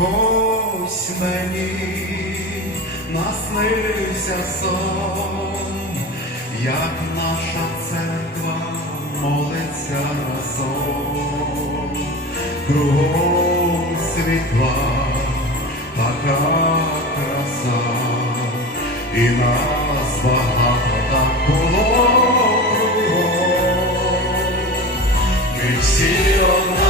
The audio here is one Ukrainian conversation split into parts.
Ось мені наснився сон, як наша церква молиться разом, кругом світла така краса, і нас багато так було кругом. Ми всі одна.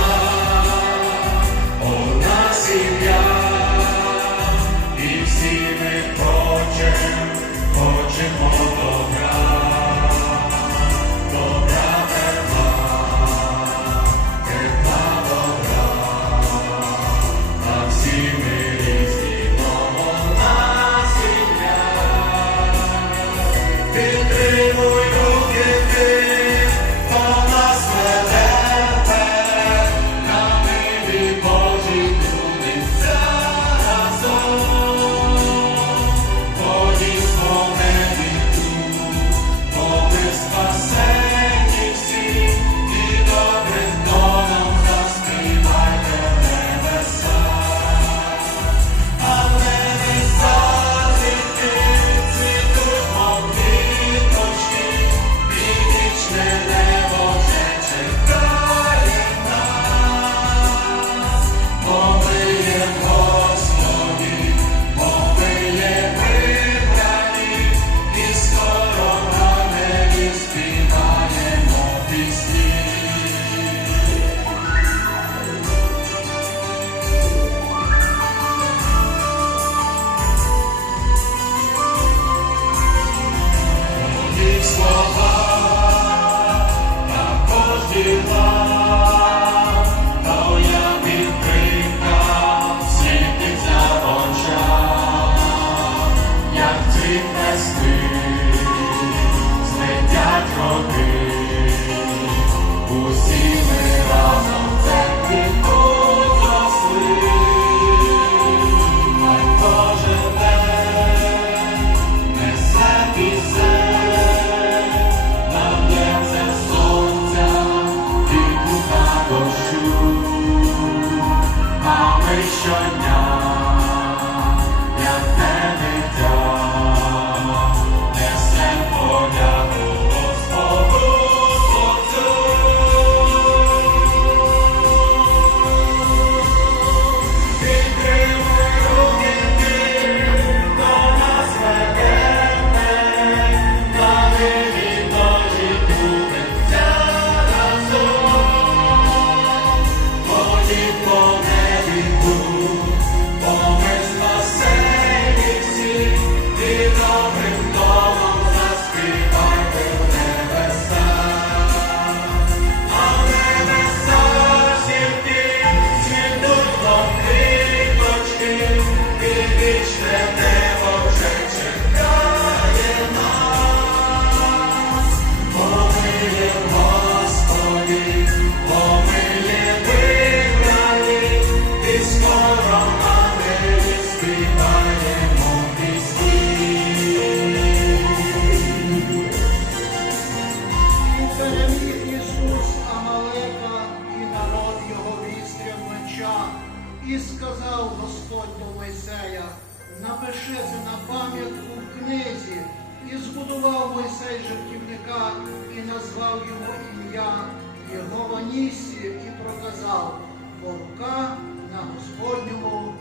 сказав Господь до Мойсея, напиши це на пам'ятку в книзі, і збудував Мойсей жертівника і назвав його ім'я Єгова Нісі, і проказав вовка на Господньому.